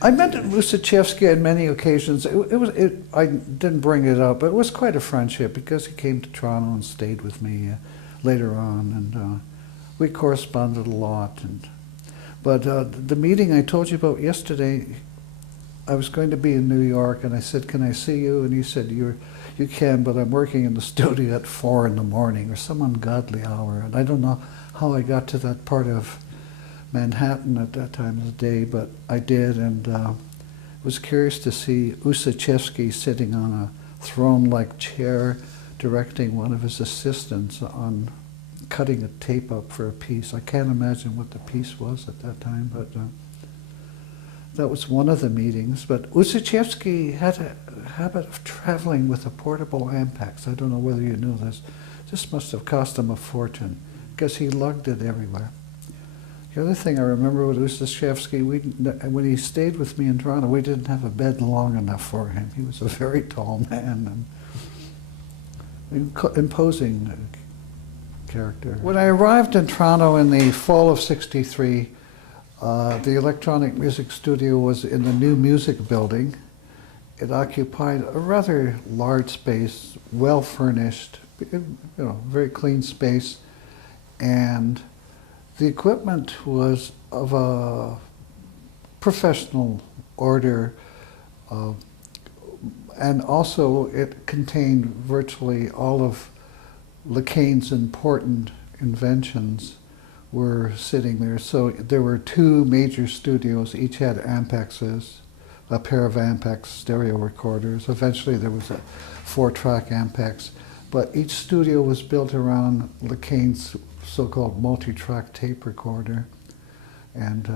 I met Usachevsky on many occasions. I didn't bring it up, but it was quite a friendship because he came to Toronto and stayed with me later on, and we corresponded a lot. But the meeting I told you about yesterday, I was going to be in New York, and I said, "Can I see you?" And he said, "You can, but I'm working in the studio at 4 in the morning," or some ungodly hour. And I don't know how I got to that part of Manhattan at that time of the day, but I did, and was curious to see Usachevsky sitting on a throne-like chair directing one of his assistants on cutting a tape up for a piece. I can't imagine what the piece was at that time, but that was one of the meetings. But Usachevsky had a habit of traveling with a portable Ampex. I don't know whether you knew this. This must have cost him a fortune, because he lugged it everywhere. The other thing I remember with Usachevsky, when he stayed with me in Toronto, we didn't have a bed long enough for him. He was a very tall man and imposing character. When I arrived in Toronto in the fall of '63, the electronic music studio was in the New Music Building. It occupied a rather large space, well furnished, very clean space, and the equipment was of a professional order, and also it contained virtually all of LeCain's important inventions were sitting there. So there were two major studios, each had Ampexes, a pair of Ampex stereo recorders. Eventually there was a 4-track Ampex, but each studio was built around LeCain's so-called multi-track tape recorder, and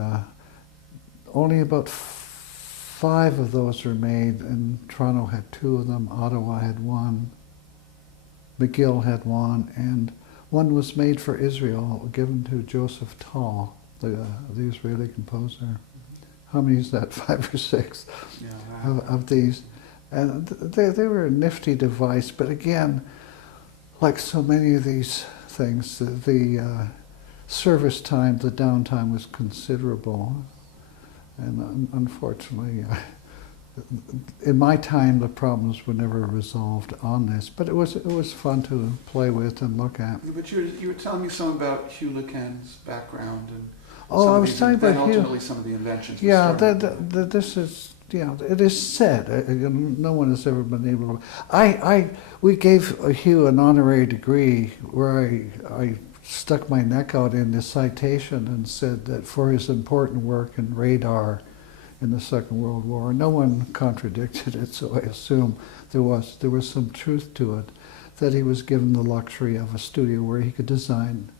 only about 5 of those were made, and Toronto had 2 of them, Ottawa had 1, McGill had 1, and one was made for Israel, given to Joseph Tal, the Israeli composer. How many is that? 5 or 6 of these, and they were a nifty device. But again, like so many of these things, the service time, the downtime was considerable, and unfortunately, in my time, the problems were never resolved on this. But it was fun to play with and look at. But you were telling me something about Hugh LeCain's background and I was talking about ultimately some of the inventions. Yeah, this is. Yeah, it is said. No one has ever been able to. We gave Hugh an honorary degree where I stuck my neck out in the citation and said that for his important work in radar in the Second World War. No one contradicted it, so I assume there was some truth to it, that he was given the luxury of a studio where he could design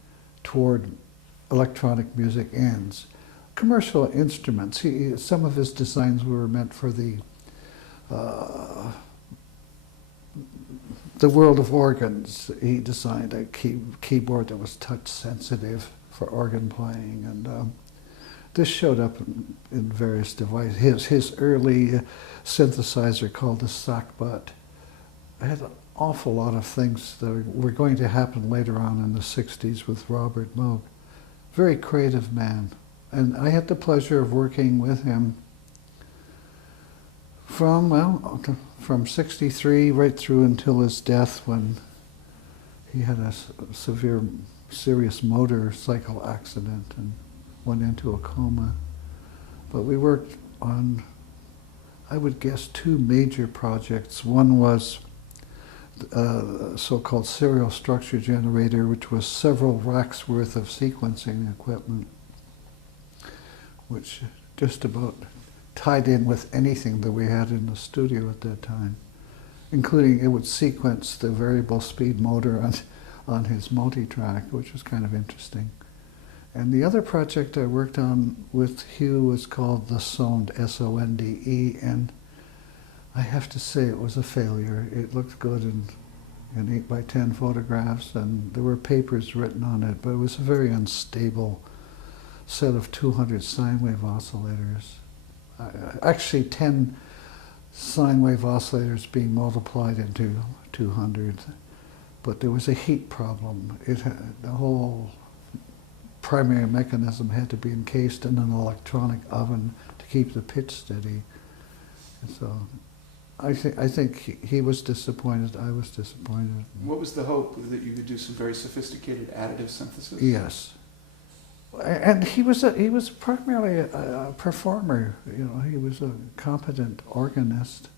toward electronic music ends. Commercial instruments. Some of his designs were meant for the world of organs. He designed a keyboard that was touch sensitive for organ playing, and this showed up in various devices. His early synthesizer called the Sackbutt had an awful lot of things that were going to happen later on in the '60s with Robert Moog. Very creative man. And I had the pleasure of working with him from '63 right through until his death, when he had a serious motorcycle accident and went into a coma. But we worked on, I would guess, 2 major projects. One was a so-called serial structure generator, which was several racks worth of sequencing equipment, which just about tied in with anything that we had in the studio at that time, including it would sequence the variable speed motor on his multi-track, which was kind of interesting. And the other project I worked on with Hugh was called the Sonde, S-O-N-D-E, and I have to say it was a failure. It looked good in 8x10 photographs, and there were papers written on it, but it was a very unstable set of 200 sine wave oscillators. Actually 10 sine wave oscillators being multiplied into 200, but there was a heat problem. The whole primary mechanism had to be encased in an electronic oven to keep the pitch steady. And so I think he was disappointed, I was disappointed. What was the hope? That you could do some very sophisticated additive synthesis? Yes. And he was primarily a performer, you know, he was a competent organist.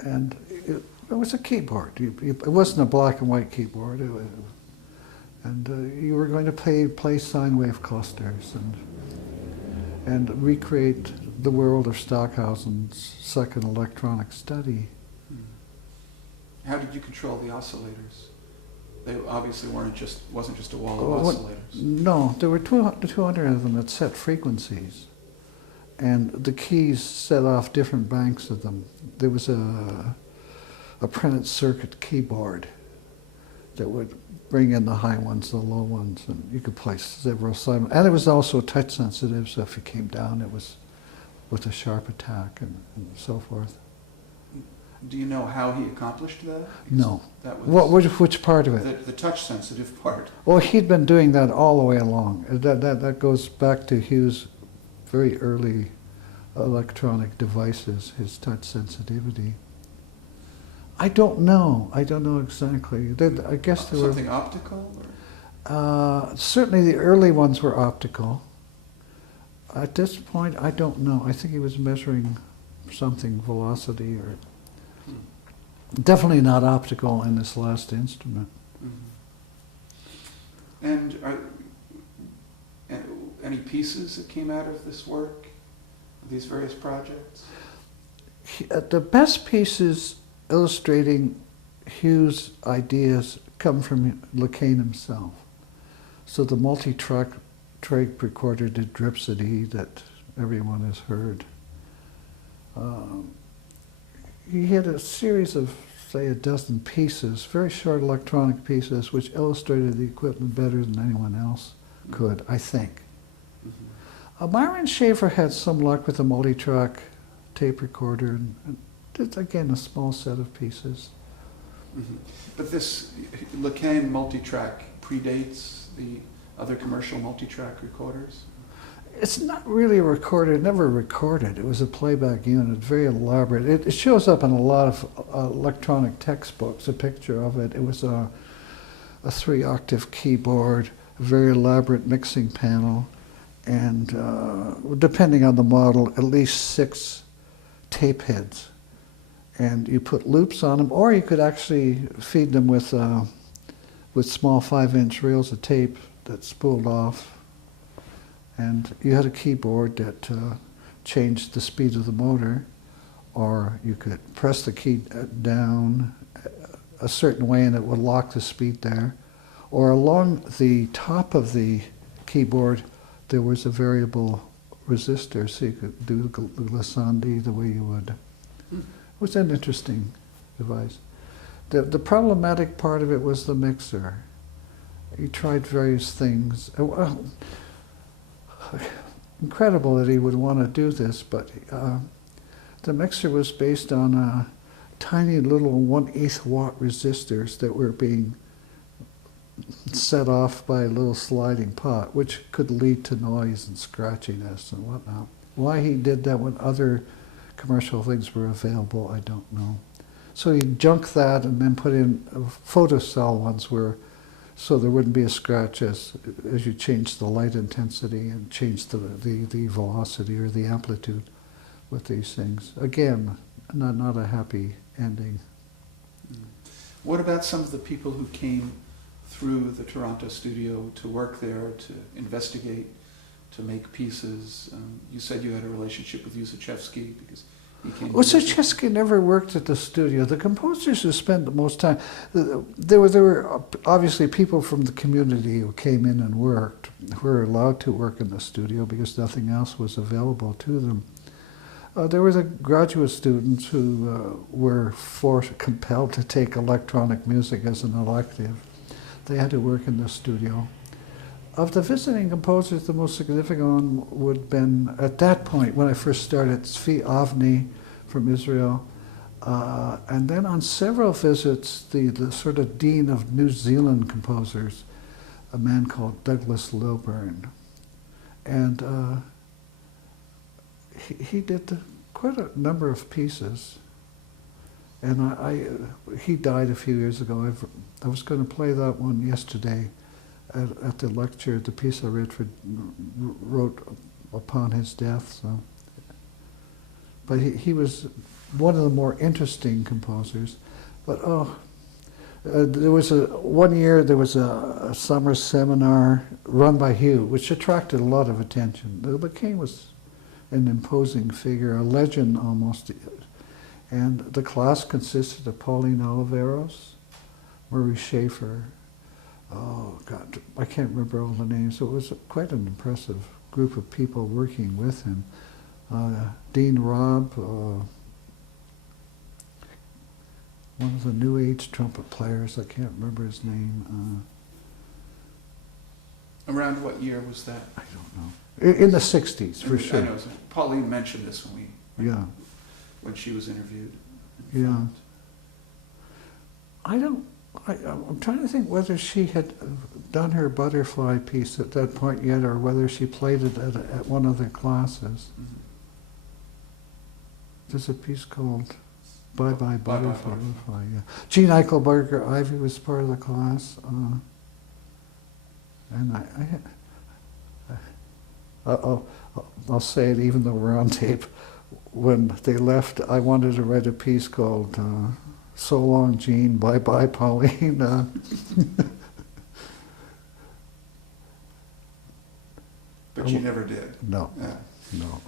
And it was a keyboard. It wasn't a black and white keyboard. And you were going to play sine wave clusters and recreate the world of Stockhausen's second electronic study. How did you control the oscillators? They obviously wasn't just a wall of oscillators. No, there were 200 of them at set frequencies. And the keys set off different banks of them. There was a printed circuit keyboard that would bring in the high ones, the low ones, and you could play several simultaneously. And it was also touch sensitive, so if you came down, it was with a sharp attack and so forth. Do you know how he accomplished that? No. That was which part of it? The touch sensitive part. Well, he'd been doing that all the way along. That goes back to Hughes' very early electronic devices, his touch sensitivity. I don't know exactly. I guess there Something optical? certainly the early ones were optical. At this point, I don't know. I think he was measuring something, velocity, or definitely not optical in this last instrument. Mm-hmm. And are any pieces that came out of this work, these various projects? The best pieces illustrating Hughes' ideas come from LeCaine himself. So the multi-track recorder did Dripsody that everyone has heard. He had a series of, say, a dozen pieces, very short electronic pieces, which illustrated the equipment better than anyone else could, I think. Mm-hmm. Myron Schaefer had some luck with a multi-track tape recorder, and did, again, a small set of pieces. Mm-hmm. But this LeCaine multi-track predates the other commercial multi-track recorders? It's not really recorded, never recorded. It was a playback unit, very elaborate. It shows up in a lot of electronic textbooks, a picture of it. It was a 3-octave keyboard, a very elaborate mixing panel, and depending on the model, at least 6 tape heads. And you put loops on them, or you could actually feed them with small 5-inch reels of tape that spooled off. And you had a keyboard that changed the speed of the motor, or you could press the key down a certain way and it would lock the speed there. Or along the top of the keyboard, there was a variable resistor, so you could do the glissandi the way you would. It was an interesting device. The problematic part of it was the mixer. He tried various things. Incredible that he would want to do this, but the mixer was based on tiny little 1/8 watt resistors that were being set off by a little sliding pot, which could lead to noise and scratchiness and whatnot. Why he did that when other commercial things were available, I don't know. So he junked that and then put in photocell ones so there wouldn't be a scratch as you change the light intensity and change the velocity or the amplitude with these things. Again, not a happy ending. What about some of the people who came through the Toronto studio to work there, to investigate, to make pieces? You said you had a relationship with Ussachevsky because he came. Ussachevsky never worked at the studio. The composers who spent the most time, there were obviously people from the community who came in and worked, who were allowed to work in the studio because nothing else was available to them. There were the graduate students who were compelled to take electronic music as an elective. They had to work in the studio. Of the visiting composers, the most significant one would have been, at that point, when I first started, Tzvi Avni from Israel. And then on several visits, the sort of dean of New Zealand composers, a man called Douglas Lilburn. And he did quite a number of pieces. And he died a few years ago. I was going to play that one yesterday at the lecture, the piece I wrote upon his death. So. But he was one of the more interesting composers. But there was one year there was a summer seminar run by Hugh, which attracted a lot of attention. The king was an imposing figure, a legend almost. And the class consisted of Pauline Oliveros, Murray Schafer, oh God, I can't remember all the names. So it was quite an impressive group of people working with him. Dean Robb, one of the New Age trumpet players, I can't remember his name. Around what year was that? I don't know. In the 60s, for sure. I know. Pauline mentioned this when she was interviewed. Yeah. I'm trying to think whether she had done her butterfly piece at that point yet, or whether she played it at one of the classes. Mm-hmm. There's a piece called Bye Bye Butterfly. Butterfly. Yeah. Gene Eichelberger Ivy was part of the class, and I'll say it even though we're on tape. When they left, I wanted to write a piece called So Long Gene, Bye Bye Pauline. But you never did. No, Yeah. no.